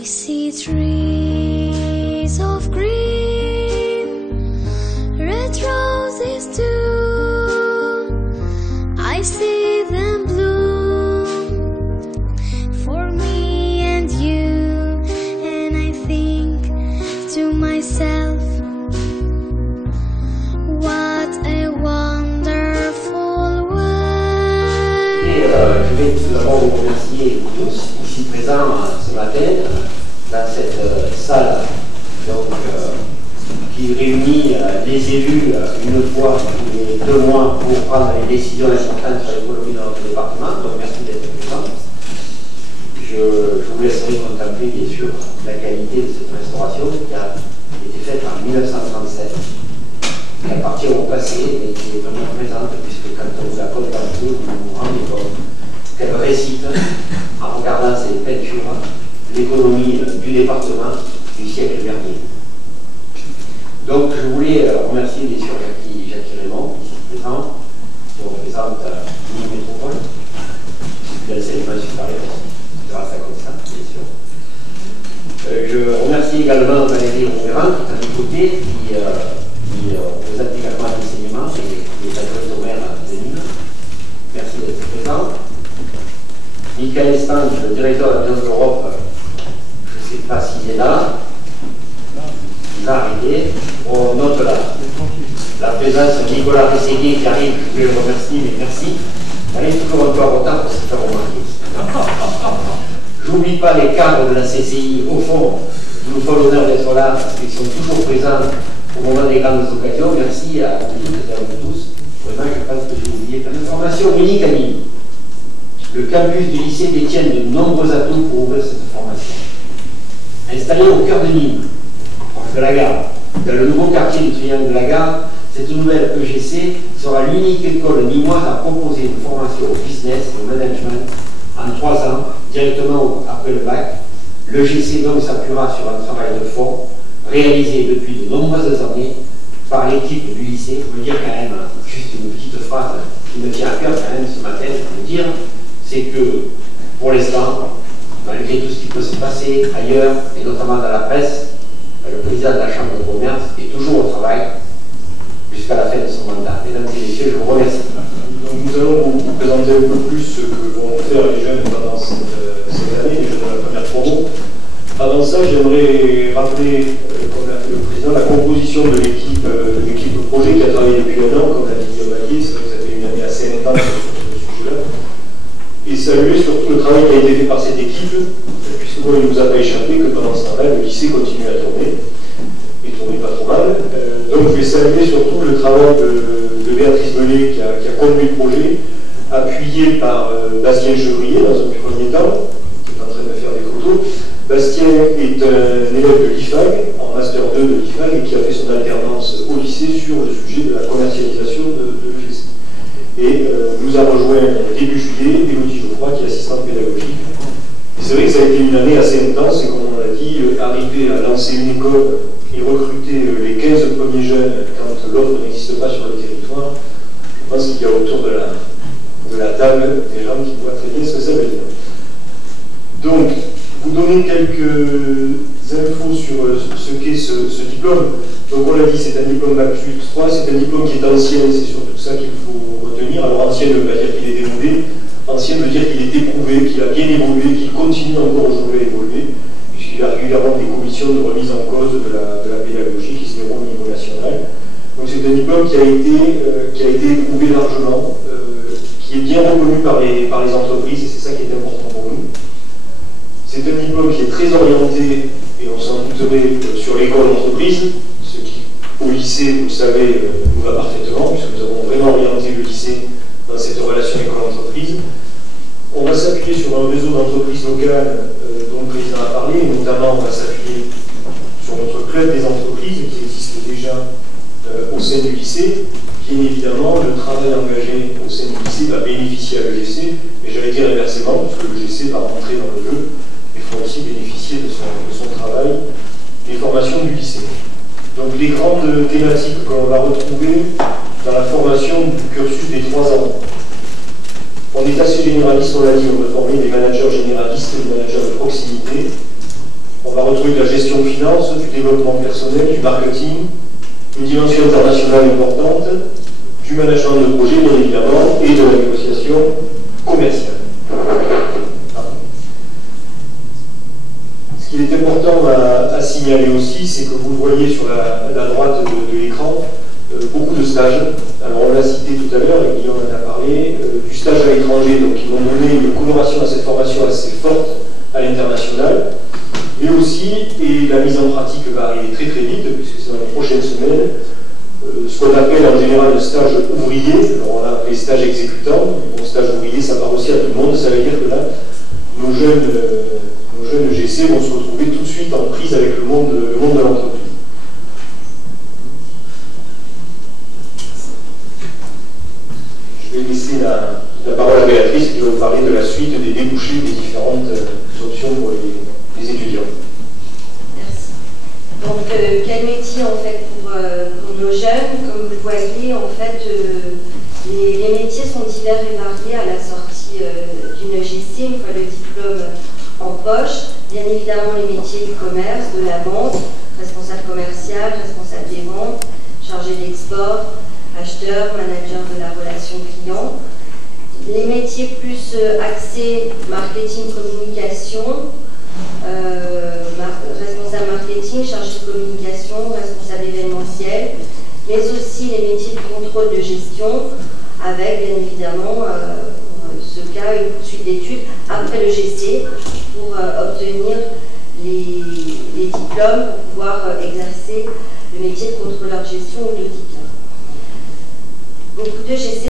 I see trees of green, red roses too. I see them bloom for me and you, and I think to myself, what a wonderful world. Et je vais tout d'abord vous remercier tous ici présents ce matin dans cette salle donc, qui réunit les élus une fois tous les 2 mois pour prendre les décisions importantes sur l'économie de notre département. Donc merci d'être présents. Je vous laisserai contempler bien sûr la qualité de cette restauration qui a été faite en 1937, qui appartient au passé et qui est vraiment présente puisque quand on vous la contemplez, vous vous rendez compte qu'elle récite en regardant ces peintures l'économie du département du siècle dernier. Donc je voulais remercier bien sûr Jacques Raymond, ici présent, qui représente l'île métropole, de l'enseignement supérieur, grâce à Constant, bien sûr. Je remercie également Valérie Rouvéran, qui est à mes côtés, qui représente également l'enseignement et les adresses au maire de Nîmes. Merci d'être présent. Michael Stang, le directeur de l'Agence d'Europe, je ne sais pas s'il est là. Il va arriver. On note la présence de Nicolas Rességuier qui arrive. Je le remercie, mais merci. Elle est toujours un peu en retard pour se faire remarquer. J'oublie pas les cadres de la CCI. Au fond, je nous fais l'honneur d'être là parce qu'ils sont toujours présents au moment des grandes occasions. Merci à toutes et à vous tous. Vraiment, je pense que j'ai oublié une information unique à Nîmes. Le campus du lycée détient de nombreux atouts pour ouvrir cette formation. Installé au cœur de Nîmes, proche de la gare, dans le nouveau quartier du triangle de la gare, cette nouvelle EGC sera l'unique école nîmoise à proposer une formation au business et au management en 3 ans, directement après le bac. L'EGC donc s'appuiera sur un travail de fond réalisé depuis de nombreuses années par l'équipe du lycée. Je veux dire quand même, juste une petite phrase qui me tient à cœur quand même ce matin, je veux dire, c'est que pour l'instant, malgré tout ce qui peut se passer ailleurs, et notamment dans la presse, le président de la Chambre de commerce est toujours au travail jusqu'à la fin de son mandat. Mesdames et messieurs, je vous remercie. Donc nous allons vous présenter un peu plus ce que vont faire les jeunes pendant cette année, les jeunes de la première promo. Avant ça, j'aimerais rappeler, comme l'a fait le président, la composition de l'équipe projet qui a travaillé depuis 1 an, comme l'a dit Guillaume Allier. C'est vrai que ça fait une année assez intense sur ce sujet-là. Et saluer surtout le travail qui a été fait par cette équipe, puisque bon, il ne nous a pas échappé que pendant ce temps-là, le lycée continue à tourner, et tourner pas trop mal. Donc je vais saluer surtout le travail de Béatrice Bellet qui a conduit le projet, appuyé par Bastien Chevrier dans un premier temps, qui est en train de faire des photos. Bastien est un élève de l'IFAG, en Master 2 de l'IFAG, et qui a fait son alternance au lycée sur le sujet de la commercialisation de l'EGC. Et nous a rejoint début juillet Élodie Geoffroy, qui est assistante pédagogique. C'est vrai que ça a été une année assez intense, et comme on l'a dit, arriver à lancer une école et recruter les 15 premiers jeunes quand l'offre n'existe pas sur le territoire, je pense qu'il y a autour de la table des gens qui voient très bien ce que ça veut dire. Donc, vous donner quelques infos sur ce qu'est ce diplôme. Donc on l'a dit, c'est un diplôme Bac plus 3, c'est un diplôme qui est ancien, c'est surtout ça qu'il faut retenir. Alors ancien ne veut pas dire qu'il est démodé, ancien veut dire qu'il est éprouvé, qu'il a bien évolué, qu'il continue encore aujourd'hui à évoluer, puisqu'il y a régulièrement des commissions de remise en cause de la pédagogie qui se déroulent au niveau national. Donc c'est un diplôme qui a été éprouvé largement, qui est bien reconnu par les entreprises, et c'est ça qui est important pour nous. C'est un diplôme qui est très orienté, et on s'en douterait, sur l'école d'entreprise, ce qui, au lycée, vous le savez, nous va parfaitement, puisque nous avons vraiment orienté le lycée dans cette relation école-entreprise. On va s'appuyer sur un réseau d'entreprises locales dont le président a parlé, et notamment on va s'appuyer sur notre club des entreprises qui existe déjà au sein du lycée. Bien évidemment, le travail engagé au sein du lycée va bénéficier à l'EGC, mais j'allais dire inversement, puisque l'EGC va rentrer dans le jeu. Il faut aussi bénéficier de son travail, des formations du lycée. Donc les grandes thématiques qu'on va retrouver dans la formation du cursus des 3 ans. On est assez généraliste, on l'a dit, on veut former des managers généralistes et des managers de proximité. On va retrouver de la gestion de finances, du développement personnel, du marketing, une dimension internationale importante, du management de projet, bien évidemment, et de la négociation commerciale. Ce qui est important à signaler aussi, c'est que vous le voyez sur la droite de l'écran, beaucoup de stages. Alors on l'a cité tout à l'heure, et Guillaume en a parlé, du stage à l'étranger, donc qui vont donner une coloration à cette formation assez forte à l'international, mais aussi, et la mise en pratique va arriver très très vite, puisque c'est dans les prochaines semaines, ce qu'on appelle en général le stage ouvrier. Alors on a appelé stage exécutant, bon, stage ouvrier ça parle aussi à tout le monde, ça veut dire que là, nos jeunes GC vont se retrouver tout de suite en prise avec le monde de l'entreprise. Je vais laisser la parole à Béatrice qui va vous parler de la suite des débouchés des différentes options pour les étudiants. Merci. Donc, quel métier en fait pour nos jeunes? Comme vous le voyez, en fait, les métiers sont divers et variés à la sortie d'une EGC, une fois le diplôme en poche. Bien évidemment, les métiers du commerce, de la vente, responsable commercial, responsable des ventes, chargé d'export, acheteur, manager de la relation client. Les métiers plus axés marketing, communication, responsable marketing, chargé de communication, responsable événementiel, mais aussi les métiers de contrôle de gestion, avec bien évidemment ce cas une poursuite d'études après le GC pour obtenir les diplômes pour pouvoir exercer le métier de contrôleur de gestion ou d'audit. Beaucoup de GC